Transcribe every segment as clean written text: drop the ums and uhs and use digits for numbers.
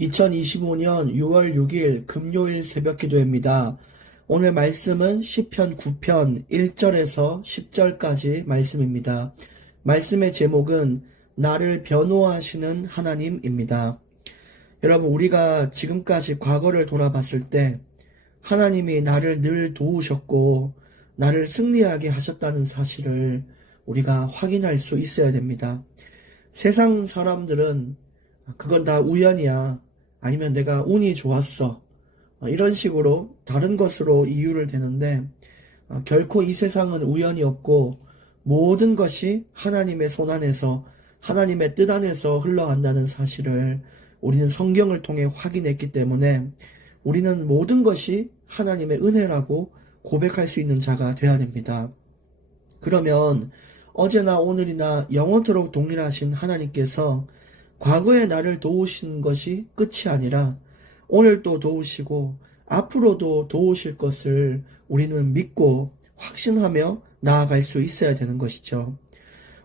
2025년 6월 6일 금요일 새벽 기도입니다. 오늘 말씀은 시편 9편 1절에서 10절까지 말씀입니다. 말씀의 제목은 나를 변호하시는 하나님입니다. 여러분, 우리가 지금까지 과거를 돌아봤을 때 하나님이 나를 늘 도우셨고 나를 승리하게 하셨다는 사실을 우리가 확인할 수 있어야 됩니다. 세상 사람들은 그건 다 우연이야, 아니면 내가 운이 좋았어, 이런 식으로 다른 것으로 이유를 대는데, 결코 이 세상은 우연이 없고 모든 것이 하나님의 손 안에서, 하나님의 뜻 안에서 흘러간다는 사실을 우리는 성경을 통해 확인했기 때문에 우리는 모든 것이 하나님의 은혜라고 고백할 수 있는 자가 되어야 됩니다. 그러면 어제나 오늘이나 영원토록 동일하신 하나님께서 과거에 나를 도우신 것이 끝이 아니라 오늘도 도우시고 앞으로도 도우실 것을 우리는 믿고 확신하며 나아갈 수 있어야 되는 것이죠.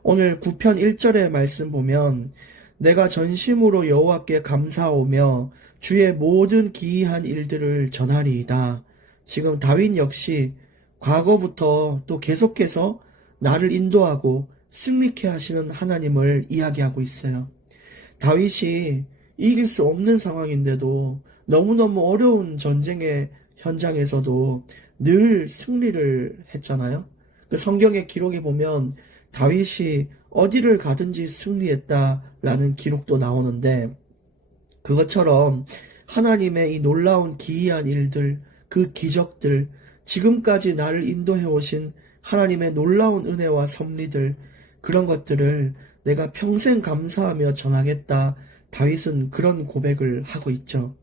오늘 9편 1절의 말씀 보면 내가 전심으로 여호와께 감사하오며 주의 모든 기이한 일들을 전하리이다. 지금 다윗 역시 과거부터 또 계속해서 나를 인도하고 승리케 하시는 하나님을 이야기하고 있어요. 다윗이 이길 수 없는 상황인데도 너무너무 어려운 전쟁의 현장에서도 늘 승리를 했잖아요. 그 성경의 기록에 보면 다윗이 어디를 가든지 승리했다라는 기록도 나오는데, 그것처럼 하나님의 이 놀라운 기이한 일들, 그 기적들, 지금까지 나를 인도해 오신 하나님의 놀라운 은혜와 섭리들, 그런 것들을 내가 평생 감사하며 전하겠다. 다윗은 그런 고백을 하고 있죠.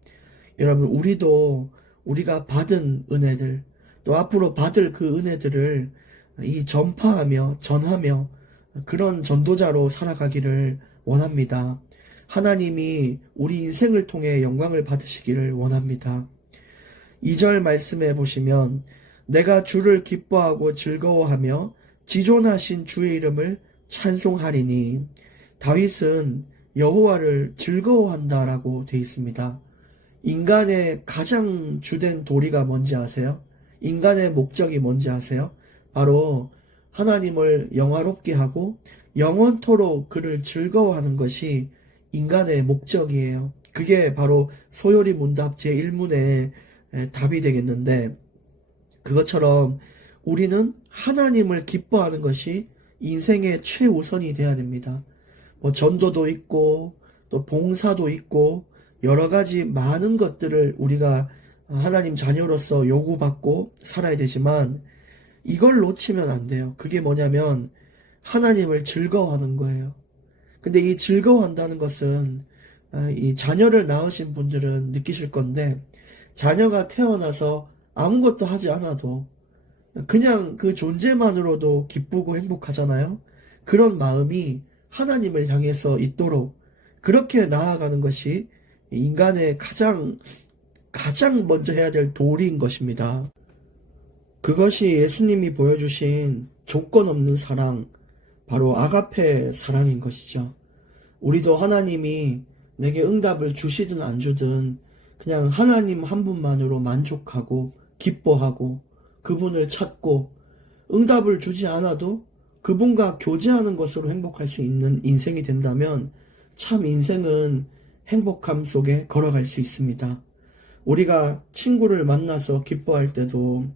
여러분, 우리도 우리가 받은 은혜들, 또 앞으로 받을 그 은혜들을 이 전파하며 전하며 그런 전도자로 살아가기를 원합니다. 하나님이 우리 인생을 통해 영광을 받으시기를 원합니다. 2절 말씀에 보시면 내가 주를 기뻐하고 즐거워하며 지존하신 주의 이름을 찬송하리니, 다윗은 여호와를 즐거워한다라고 되어 있습니다. 인간의 가장 주된 도리가 뭔지 아세요? 인간의 목적이 뭔지 아세요? 바로 하나님을 영화롭게 하고 영원토록 그를 즐거워하는 것이 인간의 목적이에요. 그게 바로 소요리 문답 제1문의 답이 되겠는데, 그것처럼 우리는 하나님을 기뻐하는 것이 인생의 최우선이 되어야 됩니다. 전도도 있고 또 봉사도 있고 여러 가지 많은 것들을 우리가 하나님 자녀로서 요구받고 살아야 되지만 이걸 놓치면 안 돼요. 그게 뭐냐면 하나님을 즐거워하는 거예요. 근데 이 즐거워한다는 것은 이 자녀를 낳으신 분들은 느끼실 건데, 자녀가 태어나서 아무것도 하지 않아도 그냥 그 존재만으로도 기쁘고 행복하잖아요. 그런 마음이 하나님을 향해서 있도록 그렇게 나아가는 것이 인간의 가장 먼저 해야 될 도리인 것입니다. 그것이 예수님이 보여주신 조건 없는 사랑, 바로 아가페 사랑인 것이죠. 우리도 하나님이 내게 응답을 주시든 안 주든 그냥 하나님 한 분만으로 만족하고 기뻐하고 그분을 찾고, 응답을 주지 않아도 그분과 교제하는 것으로 행복할 수 있는 인생이 된다면 참 인생은 행복함 속에 걸어갈 수 있습니다. 우리가 친구를 만나서 기뻐할 때도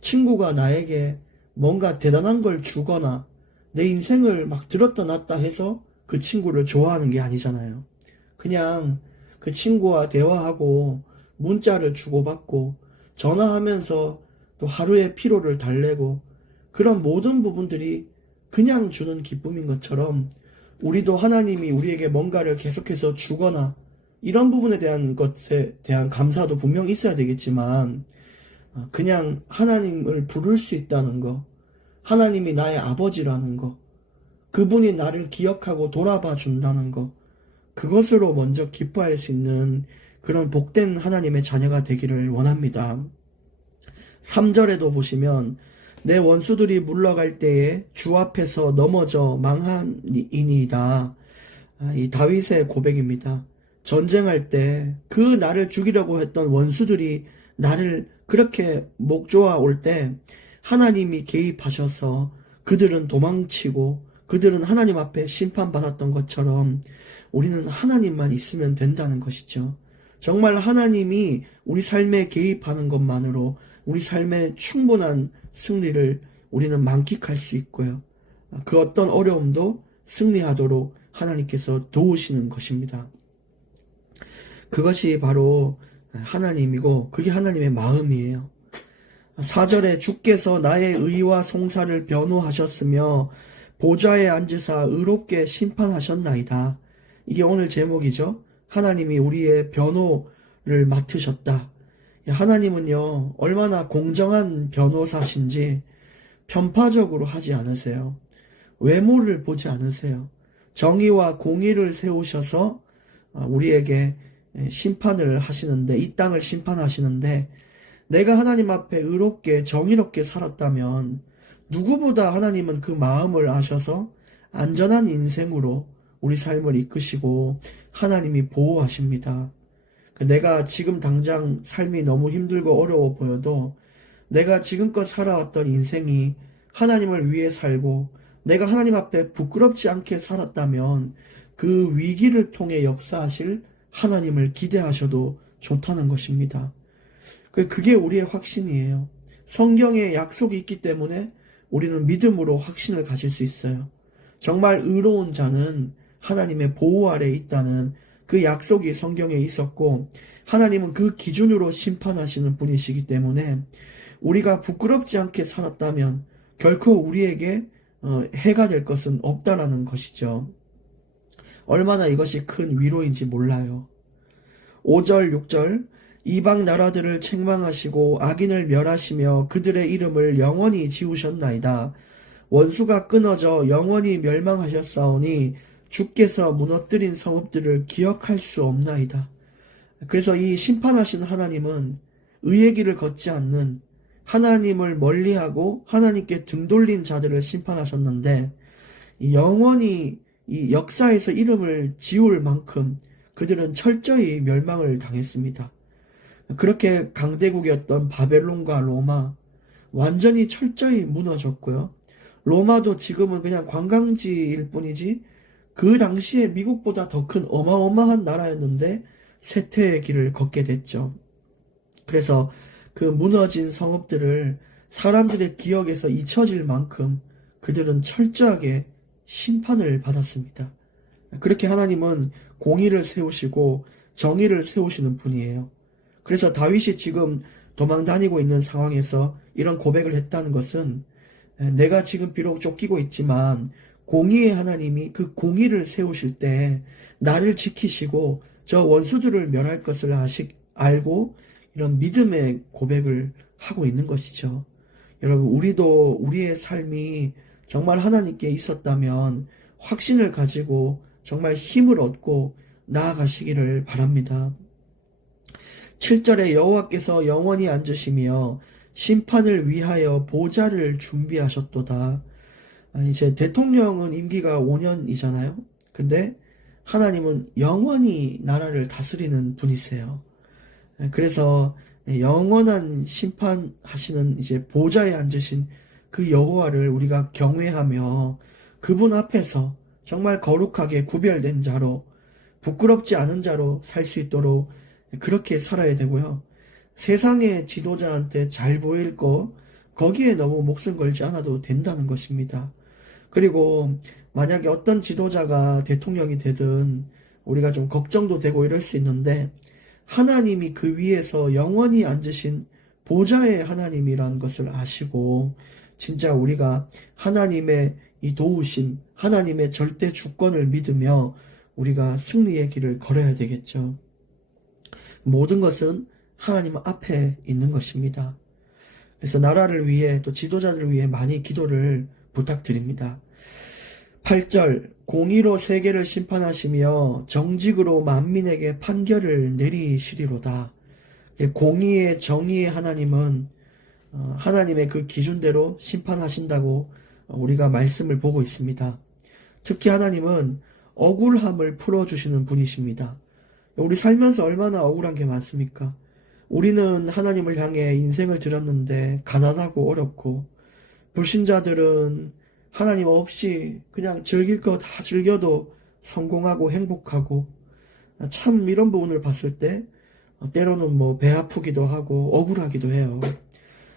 친구가 나에게 뭔가 대단한 걸 주거나 내 인생을 막 들었다 놨다 해서 그 친구를 좋아하는 게 아니잖아요. 그냥 그 친구와 대화하고 문자를 주고받고 전화하면서 또 하루의 피로를 달래고, 그런 모든 부분들이 그냥 주는 기쁨인 것처럼 우리도 하나님이 우리에게 뭔가를 계속해서 주거나 이런 부분에 대한 것에 대한 감사도 분명히 있어야 되겠지만, 그냥 하나님을 부를 수 있다는 거, 하나님이 나의 아버지라는 거, 그분이 나를 기억하고 돌아봐 준다는 거, 그것으로 먼저 기뻐할 수 있는 그런 복된 하나님의 자녀가 되기를 원합니다. 3절에도 보시면 내 원수들이 물러갈 때에 주 앞에서 넘어져 망하니이다. 이 다윗의 고백입니다. 전쟁할 때 그 나를 죽이려고 했던 원수들이 나를 그렇게 목조아 올 때 하나님이 개입하셔서 그들은 도망치고 그들은 하나님 앞에 심판받았던 것처럼 우리는 하나님만 있으면 된다는 것이죠. 정말 하나님이 우리 삶에 개입하는 것만으로 우리 삶에 충분한 승리를 우리는 만끽할 수 있고요. 그 어떤 어려움도 승리하도록 하나님께서 도우시는 것입니다. 그것이 바로 하나님이고 그게 하나님의 마음이에요. 4절에 주께서 나의 의와 송사를 변호하셨으며 보좌에 앉으사 의롭게 심판하셨나이다. 이게 오늘 제목이죠. 하나님이 우리의 변호를 맡으셨다. 하나님은요, 얼마나 공정한 변호사신지 편파적으로 하지 않으세요. 외모를 보지 않으세요. 정의와 공의를 세우셔서 우리에게 심판을 하시는데, 이 땅을 심판하시는데, 내가 하나님 앞에 의롭게 정의롭게 살았다면 누구보다 하나님은 그 마음을 아셔서 안전한 인생으로 우리 삶을 이끄시고 하나님이 보호하십니다. 내가 지금 당장 삶이 너무 힘들고 어려워 보여도 내가 지금껏 살아왔던 인생이 하나님을 위해 살고 내가 하나님 앞에 부끄럽지 않게 살았다면 그 위기를 통해 역사하실 하나님을 기대하셔도 좋다는 것입니다. 그게 우리의 확신이에요. 성경에 약속이 있기 때문에 우리는 믿음으로 확신을 가질 수 있어요. 정말 의로운 자는 하나님의 보호 아래에 있다는 그 약속이 성경에 있었고 하나님은 그 기준으로 심판하시는 분이시기 때문에 우리가 부끄럽지 않게 살았다면 결코 우리에게 해가 될 것은 없다라는 것이죠. 얼마나 이것이 큰 위로인지 몰라요. 5절, 6절 이방 나라들을 책망하시고 악인을 멸하시며 그들의 이름을 영원히 지우셨나이다. 원수가 끊어져 영원히 멸망하셨사오니 주께서 무너뜨린 성읍들을 기억할 수 없나이다. 그래서 이 심판하신 하나님은 의의 길을 걷지 않는 하나님을 멀리하고 하나님께 등 돌린 자들을 심판하셨는데 영원히 이 역사에서 이름을 지울 만큼 그들은 철저히 멸망을 당했습니다. 그렇게 강대국이었던 바벨론과 로마 완전히 철저히 무너졌고요. 로마도 지금은 그냥 관광지일 뿐이지 그 당시에 미국보다 더 큰 어마어마한 나라였는데 쇠퇴의 길을 걷게 됐죠. 그래서 그 무너진 성읍들을 사람들의 기억에서 잊혀질 만큼 그들은 철저하게 심판을 받았습니다. 그렇게 하나님은 공의를 세우시고 정의를 세우시는 분이에요. 그래서 다윗이 지금 도망 다니고 있는 상황에서 이런 고백을 했다는 것은 내가 지금 비록 쫓기고 있지만 공의의 하나님이 그 공의를 세우실 때 나를 지키시고 저 원수들을 멸할 것을 알고 이런 믿음의 고백을 하고 있는 것이죠. 여러분, 우리도 우리의 삶이 정말 하나님께 있었다면 확신을 가지고 정말 힘을 얻고 나아가시기를 바랍니다. 7절에 여호와께서 영원히 앉으시며 심판을 위하여 보좌를 준비하셨도다. 이제 대통령은 임기가 5년이잖아요. 근데 하나님은 영원히 나라를 다스리는 분이세요. 그래서 영원한 심판하시는 이제 보좌에 앉으신 그 여호와를 우리가 경외하며 그분 앞에서 정말 거룩하게 구별된 자로 부끄럽지 않은 자로 살 수 있도록 그렇게 살아야 되고요. 세상의 지도자한테 잘 보일 거 거기에 너무 목숨 걸지 않아도 된다는 것입니다. 그리고 만약에 어떤 지도자가 대통령이 되든 우리가 좀 걱정도 되고 이럴 수 있는데 하나님이 그 위에서 영원히 앉으신 보좌의 하나님이라는 것을 아시고 진짜 우리가 하나님의 이 도우심, 하나님의 절대 주권을 믿으며 우리가 승리의 길을 걸어야 되겠죠. 모든 것은 하나님 앞에 있는 것입니다. 그래서 나라를 위해 또 지도자들을 위해 많이 기도를 부탁드립니다. 8절 공의로 세계를 심판하시며 정직으로 만민에게 판결을 내리시리로다. 공의의 정의의 하나님은 하나님의 그 기준대로 심판하신다고 우리가 말씀을 보고 있습니다. 특히 하나님은 억울함을 풀어주시는 분이십니다. 우리 살면서 얼마나 억울한 게 많습니까? 우리는 하나님을 향해 인생을 들였는데 가난하고 어렵고, 불신자들은 하나님 없이 그냥 즐길 거 다 즐겨도 성공하고 행복하고, 참 이런 부분을 봤을 때 때로는 뭐 배 아프기도 하고 억울하기도 해요.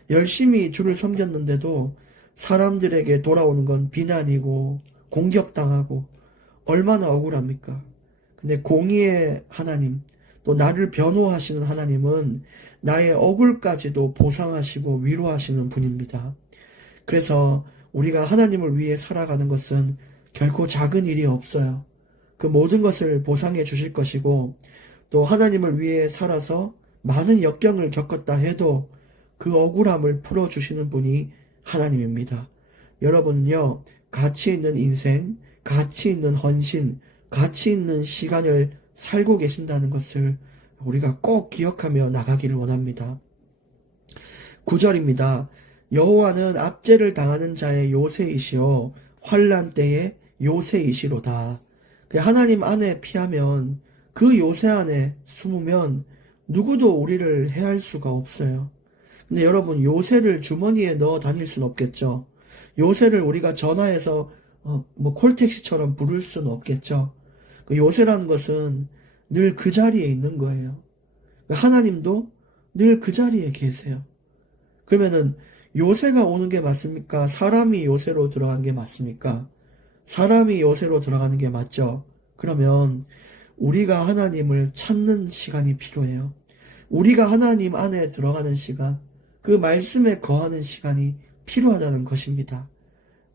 열심히 주를 섬겼는데도 사람들에게 돌아오는 건 비난이고 공격당하고 얼마나 억울합니까? 근데 공의의 하나님, 또 나를 변호하시는 하나님은 나의 억울까지도 보상하시고 위로하시는 분입니다. 그래서 우리가 하나님을 위해 살아가는 것은 결코 작은 일이 없어요. 그 모든 것을 보상해 주실 것이고, 또 하나님을 위해 살아서 많은 역경을 겪었다 해도 그 억울함을 풀어주시는 분이 하나님입니다. 여러분은요, 가치 있는 인생, 가치 있는 헌신, 가치 있는 시간을 살고 계신다는 것을 우리가 꼭 기억하며 나가기를 원합니다. 9절입니다. 여호와는 압제를 당하는 자의 요새이시오 환난 때의 요새이시로다. 하나님 안에 피하면, 그 요새 안에 숨으면 누구도 우리를 해할 수가 없어요. 근데 여러분, 요새를 주머니에 넣어 다닐 순 없겠죠. 요새를 우리가 전화해서 콜택시처럼 부를 수는 없겠죠. 그 요새라는 것은 늘 그 자리에 있는 거예요. 하나님도 늘 그 자리에 계세요. 그러면은 요새가 오는 게 맞습니까? 사람이 요새로 들어간 게 맞습니까? 사람이 요새로 들어가는 게 맞죠. 그러면 우리가 하나님을 찾는 시간이 필요해요. 우리가 하나님 안에 들어가는 시간, 그 말씀에 거하는 시간이 필요하다는 것입니다.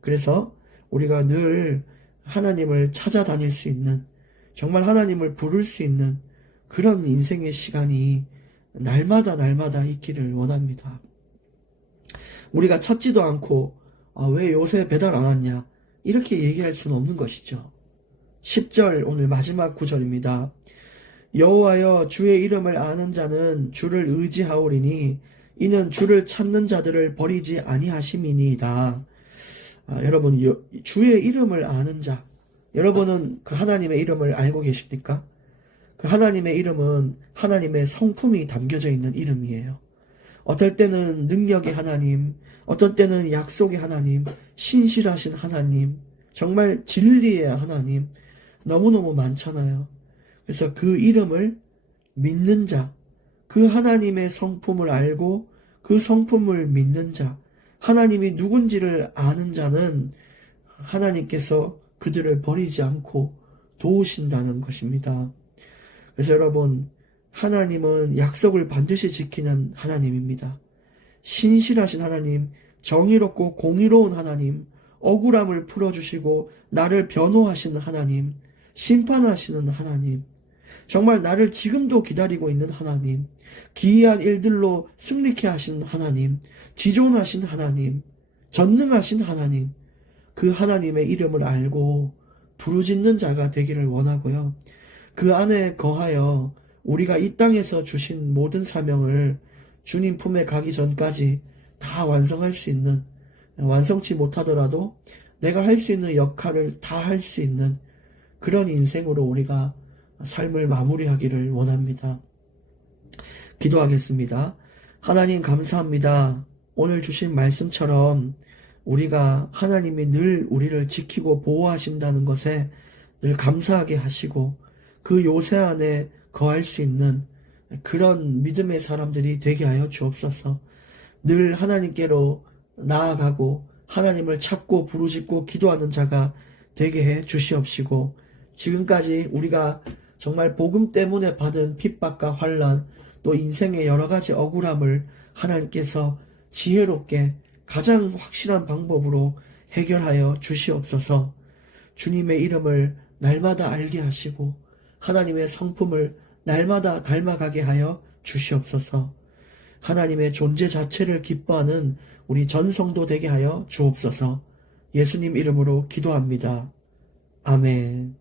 그래서 우리가 늘 하나님을 찾아다닐 수 있는, 정말 하나님을 부를 수 있는 그런 인생의 시간이 날마다 있기를 원합니다. 우리가 찾지도 않고 왜 요새 배달 안 왔냐 이렇게 얘기할 수는 없는 것이죠. 10절 오늘 마지막 구절입니다. 여호와여 주의 이름을 아는 자는 주를 의지하오리니 이는 주를 찾는 자들을 버리지 아니하심이니이다. 여러분, 주의 이름을 아는 자, 여러분은 그 하나님의 이름을 알고 계십니까? 그 하나님의 이름은 하나님의 성품이 담겨져 있는 이름이에요. 어떨 때는 능력의 하나님, 어떤 때는 약속의 하나님, 신실하신 하나님, 정말 진리의 하나님, 너무너무 많잖아요. 그래서 그 이름을 믿는 자, 그 하나님의 성품을 알고 그 성품을 믿는 자, 하나님이 누군지를 아는 자는 하나님께서 그들을 버리지 않고 도우신다는 것입니다. 그래서 여러분, 하나님은 약속을 반드시 지키는 하나님입니다. 신실하신 하나님, 정의롭고 공의로운 하나님, 억울함을 풀어주시고 나를 변호하시는 하나님, 심판하시는 하나님, 정말 나를 지금도 기다리고 있는 하나님, 기이한 일들로 승리케 하신 하나님, 지존하신 하나님, 전능하신 하나님, 그 하나님의 이름을 알고 부르짖는 자가 되기를 원하고요. 그 안에 거하여 우리가 이 땅에서 주신 모든 사명을 주님 품에 가기 전까지 다 완성할 수 있는, 완성치 못하더라도 내가 할 수 있는 역할을 다 할 수 있는 그런 인생으로 우리가 삶을 마무리하기를 원합니다. 기도하겠습니다. 하나님 감사합니다. 오늘 주신 말씀처럼 우리가 하나님이 늘 우리를 지키고 보호하신다는 것에 늘 감사하게 하시고 그 요새 안에 거할 수 있는 그런 믿음의 사람들이 되게 하여 주옵소서. 늘 하나님께로 나아가고 하나님을 찾고 부르짖고 기도하는 자가 되게 해 주시옵시고, 지금까지 우리가 정말 복음 때문에 받은 핍박과 환난, 또 인생의 여러 가지 억울함을 하나님께서 지혜롭게 가장 확실한 방법으로 해결하여 주시옵소서. 주님의 이름을 날마다 알게 하시고 하나님의 성품을 날마다 닮아가게 하여 주시옵소서. 하나님의 존재 자체를 기뻐하는 우리 전 성도 되게 하여 주옵소서. 예수님 이름으로 기도합니다. 아멘.